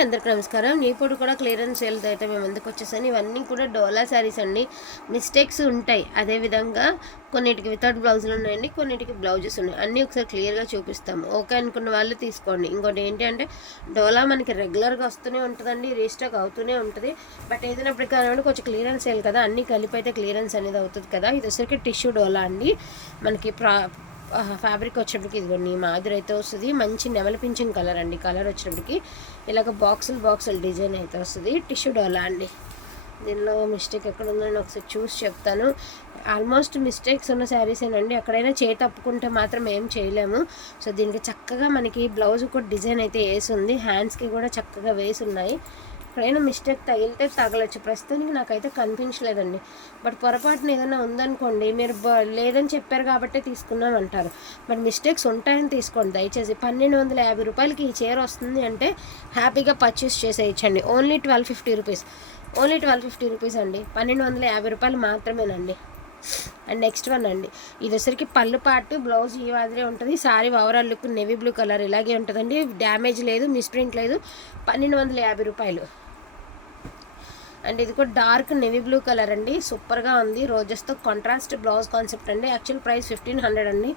అందరికి నమస్కారం. నీ పొడి కూడా క్లియరెన్స్ సేల్తో అయితే మేము ఎందుకు వచ్చేసాను ఇవన్నీ కూడా డోలా శారీస్ అండి. మిస్టేక్స్ ఉంటాయి. అదేవిధంగా కొన్నిటికి వితౌట్ బ్లౌజులు ఉన్నాయండి కొన్నిటికి బ్లౌజెస్ ఉన్నాయి. అన్నీ ఒకసారి క్లియర్గా చూపిస్తాము. ఓకే అనుకున్న వాళ్ళు తీసుకోండి. ఇంకోటి ఏంటి అంటే డోలా మనకి రెగ్యులర్గా వస్తూనే ఉంటుందండి రీస్టాక్ అవుతూనే ఉంటుంది. బట్ ఏదైనప్పటికీ కానివ్వండి కొంచెం క్లియరెన్స్ సేల్ కదా. అన్నీ కలిపి అయితే క్లియరెన్స్ అనేది అవుతుంది కదా. ఇది వచ్చరికి టిష్యూ డోలా అండి. మనకి ప్రా ఫ్యాబ్రిక్ వచ్చేప్పటికి ఇదిగోండి మాదిరి అయితే వస్తుంది. మంచి నెమలిపించిన పింఛన్ కలర్ అండి. కలర్ వచ్చేప్పటికి ఇలాగ బాక్సులు బాక్సులు డిజైన్ అయితే వస్తుంది. టిష్యూ డోలా అండి. దీనిలో మిస్టేక్ ఎక్కడ ఉందని ఒకసారి చూసి చెప్తాను. ఆల్మోస్ట్ మిస్టేక్స్ ఉన్న శారీస్ ఏనండి. ఎక్కడైనా చేయి తప్పుకుంటే మాత్రం ఏం చేయలేము. సో దీనికి చక్కగా మనకి బ్లౌజ్ కూడా డిజైన్ అయితే వేసి ఉంది. హ్యాండ్స్కి కూడా చక్కగా వేసి ఉన్నాయి. ఎక్కడైనా మిస్టేక్ తగిలితే తగలచ్చు. ప్రస్తుతానికి నాకైతే కనిపించలేదండి. బట్ పొరపాటున ఏదైనా ఉందనుకోండి మీరు బ- లేదని చెప్పారు కాబట్టే తీసుకున్నాం అంటారు బట్ మిస్టేక్స్ ఉంటాయని తీసుకోండి. దయచేసి పన్నెండు వందల యాభై రూపాయలకి ఈ చీర వస్తుంది అంటే హ్యాపీగా purchase చేసేయచ్చండి. Only twelve fifty rupees. Only twelve fifty rupees అండి. పన్నెండు వందల యాభై రూపాయలు మాత్రమేనండి. అండ్ నెక్స్ట్ వన్ అండి. ఇది వచ్చరికి పళ్ళు పాటు బ్లౌజ్ ఈ మాదిరే ఉంటుంది. Sari overall look navy blue colour ఇలాగే ఉంటుందండి. డ్యామేజ్ లేదు మిస్ప్రింట్ లేదు. పన్నెండు వందల యాభై రూపాయలు. అండ్ ఇది కూడా డార్క్ నెవీ బ్లూ కలర్ అండి. సూపర్గా ఉంది. రోజెస్తో కాంట్రాస్ట్ బ్లౌజ్ కాన్సెప్ట్ అండి. యాక్చువల్ ప్రైస్ ఫిఫ్టీన్ హండ్రెడ్ అండి.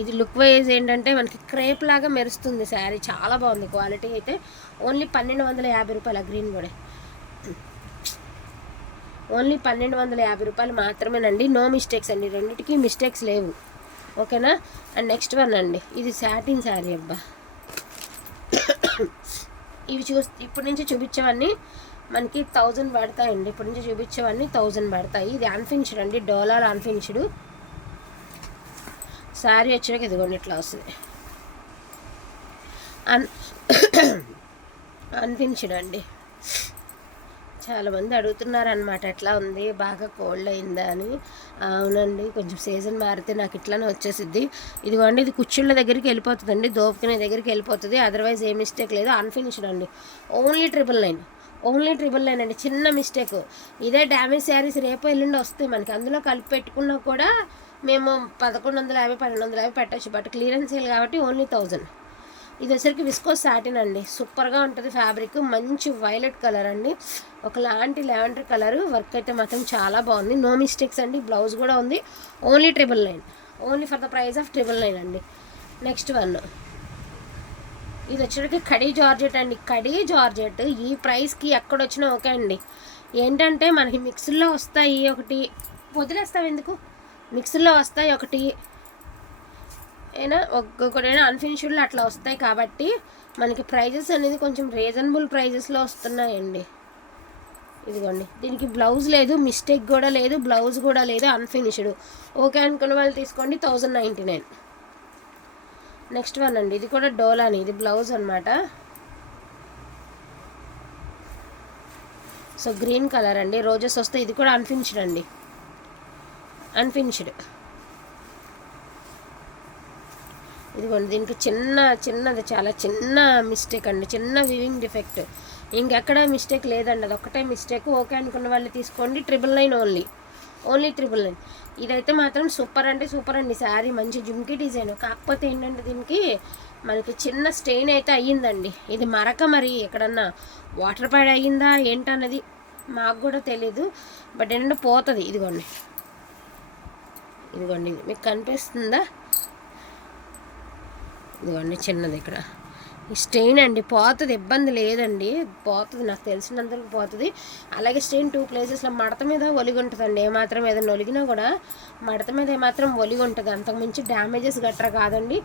ఇది లుక్ వైజ్ ఏంటంటే మనకి క్రేప్ లాగా మెరుస్తుంది శారీ చాలా బాగుంది క్వాలిటీ అయితే. ఓన్లీ పన్నెండు వందల యాభై రూపాయలు గ్రీన్ కూడా. ఓన్లీ పన్నెండు వందల యాభై రూపాయలు మాత్రమేనండి. నో మిస్టేక్స్ అండి. రెండింటికి మిస్టేక్స్ లేవు. ఓకేనా అండ్ నెక్స్ట్ వన్ అండి. ఇది సాటిన్ శారీ అబ్బా. ఇవి చూ ఇప్పటి నుంచి చూపించేవన్నీ మనకి థౌజండ్ పడతాయండి. ఇప్పటి నుంచి చూపించేవన్నీ థౌజండ్ పడతాయి. ఇది అన్ఫినిష్డ్ అండి. డోలార్ అన్ఫినిష్డ్ శారీ వచ్చాక ఇదిగోండి ఇట్లా వస్తుంది. అన్ అన్ఫినిష్డ్ అండి. చాలామంది అడుగుతున్నారు అనమాట ఎట్లా ఉంది? బాగా కోల్డ్ అయిందా? అని. అవునండి కొంచెం సీజన్ మారితే నాకు ఇట్లానే వచ్చేసిద్ది. ఇదిగోండి ఇది కుచ్చిళ్ళ దగ్గరికి వెళ్ళిపోతుందండి దోపుకునే దగ్గరికి వెళ్ళిపోతుంది. అదర్వైజ్ ఏ మిస్టేక్ లేదు అన్ఫినిష్డ్ అండి. Only triple nine only triple nine అండి. చిన్న మిస్టేక్ ఇదే డ్యామేజ్ శారీస్ రేపు ఎల్లుండి వస్తాయి మనకి. అందులో కలిపి పెట్టుకున్నా కూడా మేము పదకొండు వందల యాభై పన్నెండు వందల యాభై పెట్టచ్చు. బట్ క్లియరెన్స్ సేల్ కాబట్టి ఓన్లీ థౌజండ్ ఇది వచ్చరికి విస్కోస్ సాటిన్ అండి. సూపర్గా ఉంటుంది ఫ్యాబ్రిక్ మంచి వైలెట్ కలర్ అండి. ఒకలాంటి లెవెండర్ కలర్ వర్క్ అయితే మాత్రం చాలా బాగుంది. నో మిస్టేక్స్ అండి. బ్లౌజ్ కూడా ఉంది. Only triple nine only for the price of triple nine అండి. నెక్స్ట్ వన్ ఇది వచ్చేటికి కడీ జార్జెట్ అండి. కడీ జార్జెట్ ఈ ప్రైస్కి ఎక్కడొచ్చినా ఓకే అండి. ఏంటంటే మనకి మిక్సీలో వస్తాయి ఒకటి. వదిలేస్తావు ఎందుకు? మిక్సీలో వస్తాయి ఒకటి. అయినా ఒక్కొక్కటైనా అన్ఫినిష్డ్లో అట్లా వస్తాయి కాబట్టి మనకి ప్రైజెస్ అనేది కొంచెం రీజనబుల్ ప్రైజెస్లో వస్తున్నాయండి. ఇదిగోండి. దీనికి బ్లౌజ్ లేదు మిస్టేక్ కూడా లేదు బ్లౌజ్ కూడా లేదు అన్ఫినిష్డ్ ఓకే అనుకున్న వాళ్ళు తీసుకోండి thousand ninety nine next one అండి. ఇది కూడా డోలాని. ఇది బ్లౌజ్ అనమాట సో గ్రీన్ కలర్ అండి. రోజెస్ వస్తే ఇది కూడా అన్ఫినిష్డ్ అండి. అన్ఫినిష్డ్ ఇదిగోండి దీనికి చిన్న చిన్నది చాలా చిన్న మిస్టేక్ అండి. చిన్న వివింగ్ డిఫెక్ట్ ఇంకెక్కడ మిస్టేక్ లేదండి. అది ఒకటే మిస్టేక్ ఓకే అనుకున్న వాళ్ళు తీసుకోండి. Triple nine only only triple nine ఇదైతే మాత్రం సూపర్ అంటే సూపర్ అండి. శారీ మంచి జుమ్కి డిజైన్. కాకపోతే ఏంటంటే దీనికి మనకి చిన్న స్టెయిన్ అయితే అయ్యిందండి. ఇది మరక మరి ఎక్కడన్నా వాటర్ ప్యాడ్ అయ్యిందా ఏంటన్నది మాకు కూడా తెలీదు. బట్ ఏంటంటే పోతుంది. ఇదిగోండి. ఇదిగోండి. ఇది మీకు కనిపిస్తుందా? ఇదిగోండి చిన్నది ఇక్కడ. ఈ స్టెయిన్ అండి పోతుంది ఇబ్బంది లేదండి. పోతుంది నాకు తెలిసినంతవరకు పోతుంది. అలాగే స్టెయిన్ టూ ప్లేసెస్లో మడత మీద ఒలిగి ఉంటుందండి ఏమాత్రం ఏదైనా ఒలిగినా కూడా. మడత మీద ఏమాత్రం ఒలిగి ఉంటుంది అంతకుమించి డ్యామేజెస్ గట్రా కాదండి.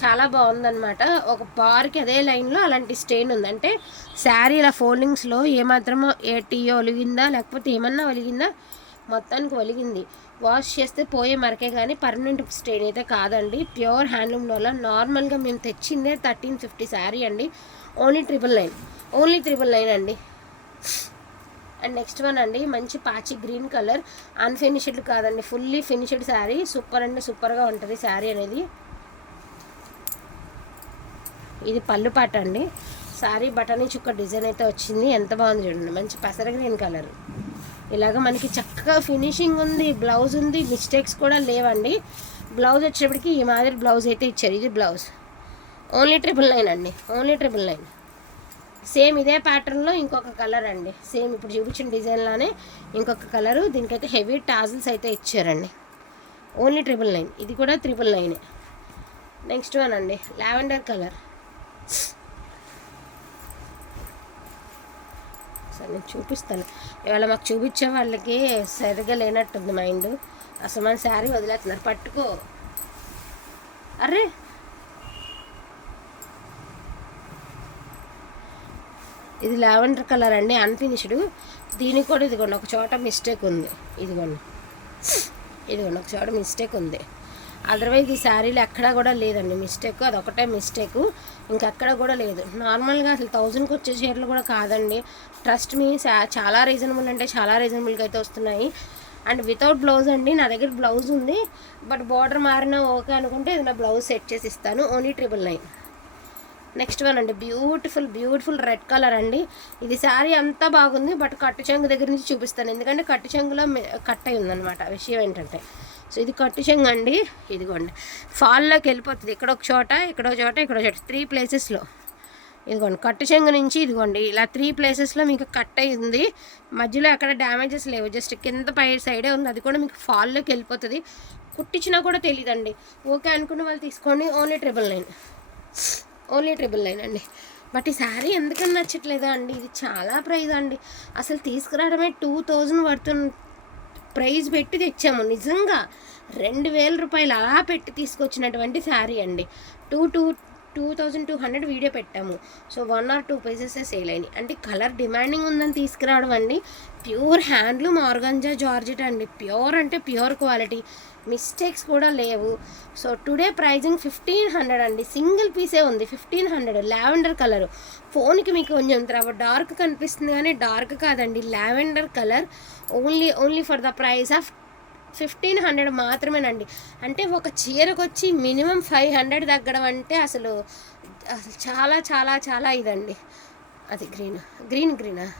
చాలా బాగుందనమాట ఒక బార్కి అదే లైన్లో అలాంటి స్టెయిన్ ఉంది. అంటే శారీ ఇలా ఫోల్డింగ్స్లో ఏమాత్రమో ఏ టీ ఒలిగిందా లేకపోతే ఏమన్నా ఒలిగిందా మొత్తానికి ఒలిగింది. వాష్ చేస్తే పోయే మరకే కానీ పర్మనెంట్ స్టెయిన్ అయితే కాదండి. ప్యూర్ హ్యాండ్లూమ్ వల్ల నార్మల్గా మేము తెచ్చిందే థర్టీన్ ఫిఫ్టీ శారీ అండి. Only triple nine. Only triple nine అండి. అండ్ నెక్స్ట్ వన్ అండి మంచి పాచి గ్రీన్ కలర్. అన్ఫినిష్డ్ కాదండి ఫుల్లీ ఫినిష్డ్ శారీ. సూపర్ అండి సూపర్గా ఉంటుంది శారీ అనేది. ఇది పళ్ళు పాట అండి. శారీ బటనీ చుక్క డిజైన్ అయితే వచ్చింది. ఎంత బాగుంది చూడండి. మంచి పెసర గ్రీన్ కలర్. ఇలాగ మనకి చక్కగా ఫినిషింగ్ ఉంది బ్లౌజ్ ఉంది మిస్టేక్స్ కూడా లేవండి. బ్లౌజ్ వచ్చేప్పటికి ఈ మాదిరి బ్లౌజ్ అయితే ఇచ్చారు. ఇది బ్లౌజ్. ఓన్లీ ట్రిపుల్ నైన్ అండి. Only triple nine. సేమ్ ఇదే ప్యాటర్న్లో ఇంకొక కలర్ అండి. సేమ్ ఇప్పుడు చూపించిన డిజైన్లానే ఇంకొక కలరు. దీనికైతే హెవీ టాజిల్స్ అయితే ఇచ్చారండి. Only triple nine. ఇది కూడా ట్రిపుల్ నైనే. నెక్స్ట్ వన్ అండి. లావెండర్ కలర్ సరే నేను చూపిస్తాను. ఇవాళ మాకు చూపించే వాళ్ళకి సరిగా లేనట్టుంది మైండ్. అసలు మన శారీ వదిలేస్తున్నారు. పట్టుకో. అరే! ఇది లావెండర్ కలర్ అండి అన్ఫినిష్డ్. దీనికి కూడా ఇదిగోండి ఒక చోట మిస్టేక్ ఉంది. ఇదిగోండి. ఇదిగోండి ఒక చోట మిస్టేక్ ఉంది. అదర్వైజ్ ఈ శారీలు ఎక్కడా కూడా లేదండి. మిస్టేక్ అది ఒకటే మిస్టేక్ ఇంకెక్కడ కూడా లేదు. నార్మల్గా అసలు థౌజండ్కి వచ్చే చీరలు కూడా కాదండి. ట్రస్ట్ మీ చాలా రీజనబుల్ అంటే చాలా రీజనబుల్గా అయితే వస్తున్నాయి. అండ్ వితౌట్ బ్లౌజ్ అండి నా దగ్గర బ్లౌజ్ ఉంది. బట్ బార్డర్ మారినా ఓకే అనుకుంటే ఇది నా బ్లౌజ్ సెట్ చేసి ఇస్తాను. Only triple nine next one అండి. బ్యూటిఫుల్ బ్యూటిఫుల్ రెడ్ కలర్ అండి. ఇది శారీ అంతా బాగుంది బట్ కట్టు చెంగు దగ్గర నుంచి చూపిస్తాను. ఎందుకంటే కట్టు చెంగులో కట్ అయి ఉందన్నమాట. విషయం ఏంటంటే సో ఇది కట్టు చెంగు అండి. ఇదిగోండి. ఫాల్లోకి వెళ్ళిపోతుంది. ఇక్కడ ఒక చోట ఇక్కడ ఒక చోట ఇక్కడ ఒక చోట. త్రీ ప్లేసెస్లో. ఇదిగోండి. కట్టు చెంగు నుంచి ఇదిగోండి. ఇలా త్రీ ప్లేసెస్లో మీకు కట్ అయింది మధ్యలో ఎక్కడ డ్యామేజెస్ లేవు. జస్ట్ కింద పై సైడే ఉంది. అది కూడా మీకు ఫాల్లోకి వెళ్ళిపోతుంది. కుట్టించినా కూడా తెలియదండి ఓకే అనుకున్న వాళ్ళు తీసుకోండి. Only triple nine. Only triple nine అండి. బట్ ఈ శారీ ఎందుకని నచ్చట్లేదా అండి? ఇది చాలా ప్రైజ్ అండి. అసలు తీసుకురావడమే టూ థౌజండ్ పడుతున్న ప్రైజ్ పెట్టి తెచ్చాము. నిజంగా రెండు వేల రూపాయలు అలా పెట్టి తీసుకొచ్చినటువంటి శారీ అండి. Two two two thousand two hundred video పెట్టాము. So one or two pieces sale అయినాయి. అంటే కలర్ డిమాండింగ్ ఉందని తీసుకురావడం అండి. ప్యూర్ హ్యాండ్లూమ్ ఆర్గంజా జార్జెట్ అండి. ప్యూర్ అంటే ప్యూర్ క్వాలిటీ. మిస్టేక్స్ కూడా లేవు. So today pricing fifteen hundred అండి. సింగిల్ పీసే ఉంది. Fifteen hundred. Lavender colour. ఫోన్కి మీకు కొంచెం డార్క్ కనిపిస్తుంది కానీ డార్క్ కాదండి. Lavender colour. Only only for the price of fifteen hundred మాత్రమేనండి. అంటే ఒక చీరకు వచ్చి మినిమం ఫైవ్ హండ్రెడ్ తగ్గడం అంటే అసలు అసలు చాలా చాలా చాలా ఇదండి. అది గ్రీన్. గ్రీన్ గ్రీనా?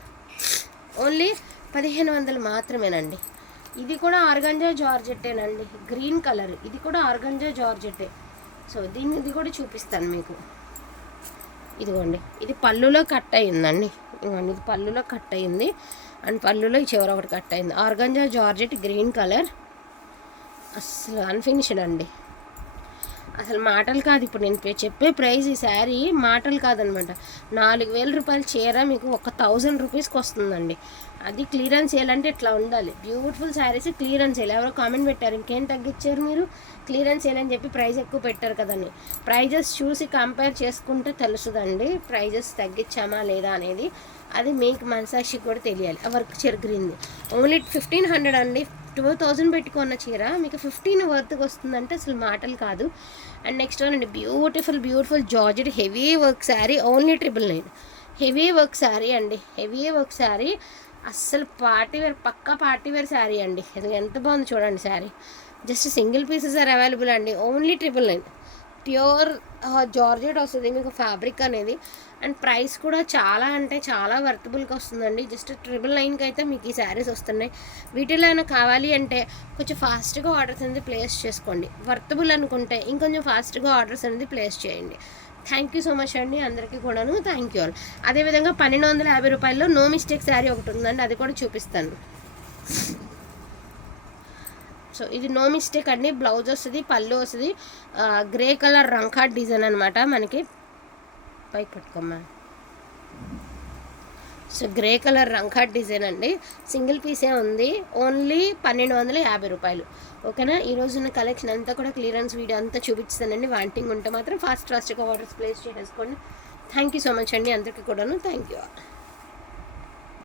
ఓన్లీ పదిహేను వందలు మాత్రమేనండి. ఇది కూడా ఆర్గంజా జార్జెట్టేనండి. Green colour. ఇది కూడా ఆర్గంజా జార్జెట్టే. సో దీన్ని ఇది కూడా చూపిస్తాను మీకు. ఇదిగోండి. ఇది పళ్ళులో కట్ అయిందండి ఇదిగోండి. ఇది పళ్ళులో కట్ అయింది అండ్ పళ్ళులో ఈ చివర ఒకటి కట్ అయింది ఆర్గంజా జార్జెట్ గ్రీన్ కలర్. అసలు అన్ఫినిష్డ్ అండి. అసలు మాటలు కాదు. ఇప్పుడు నేను చెప్పే ప్రైస్ ఈ శారీ మాటలు కాదనమాట. నాలుగు వేల రూపాయల చీర మీకు ఒక థౌజండ్ రూపీస్కి వస్తుందండి. అది క్లియరెన్స్ చేయాలంటే ఇట్లా ఉండాలి. బ్యూటిఫుల్ శారీస్ క్లియరెన్స్ చేయాలి ఎవరో కామెంట్ పెట్టారు ఇంకేం తగ్గించారు మీరు? క్లియరెన్స్ చేయాలని చెప్పి ప్రైస్ ఎక్కువ పెట్టారు కదండి. ప్రైజెస్ చూసి కంపేర్ చేసుకుంటే తెలుసుదండి. ప్రైజెస్ తగ్గించామా లేదా అనేది. అది మీకు మనసాక్షికి కూడా తెలియాలి. ఆ వర్క్ చెరిగింది ఓన్లీ ఫిఫ్టీన్ హండ్రెడ్ అండి. ట్వెల్వ్ థౌజండ్ పెట్టుకున్న చీర మీకు ఫిఫ్టీన్ వర్త్కి వస్తుందంటే అసలు మాటలు కాదు. అండ్ నెక్స్ట్ వన్ అండి beautiful beautiful georgette heavy work sari only triple nine heavy work sari అండి హెవీ వర్క్ శారీ. అస్సలు పార్టీ వేర్ పక్కా పార్టీ వేర్ శారీ అండి. ఇది ఎంత బాగుంది చూడండి sari. Just single pieces are available అండి only triple nine pure georgette వస్తుంది మీకు ఫ్యాబ్రిక్ అనేది. అండ్ ప్రైస్ కూడా చాలా అంటే చాలా వర్తబుల్గా వస్తుందండి. జస్ట్ ట్రిపుల్ నైన్కి అయితే మీకు ఈ శారీస్ వస్తున్నాయి. వీటిలో అయినా కావాలి అంటే కొంచెం ఫాస్ట్గా ఆర్డర్స్ అనేది ప్లేస్ చేసుకోండి. వర్తబుల్ అనుకుంటే ఇంకొంచెం ఫాస్ట్గా ఆర్డర్స్ అనేది ప్లేస్ చేయండి. థ్యాంక్ యూ సో మచ్ అండి అందరికీ కూడాను. Thank you all. అదేవిధంగా పన్నెండు వందల యాభై రూపాయల్లో నో మిస్టేక్ శారీ ఒకటి ఉందండి. అది కూడా చూపిస్తాను. సో ఇది నో మిస్టేక్ అండి. బ్లౌజ్ వస్తుంది పళ్ళు వస్తుంది. గ్రే కలర్ రంకా డిజైన్ అనమాట మనకి. పైకి పట్టుకోమ్మా సో గ్రే కలర్ రంకాట్ డిజైన్ అండి. సింగిల్ పీసే ఉంది. ఓన్లీ పన్నెండు వందల యాభై రూపాయలు. ఓకేనా? ఈ రోజున కలెక్షన్ అంతా కూడా క్లియరెన్స్ వీడియో అంతా చూపిస్తానండి. వాంటింగ్ ఉంటే మాత్రం ఫాస్ట్ ఫాస్ట్గా ఆర్డర్స్ ప్లేస్ చేసేసుకోండి. థ్యాంక్ యూ సో మచ్ అండి అందరికీ కూడాను. Thank you.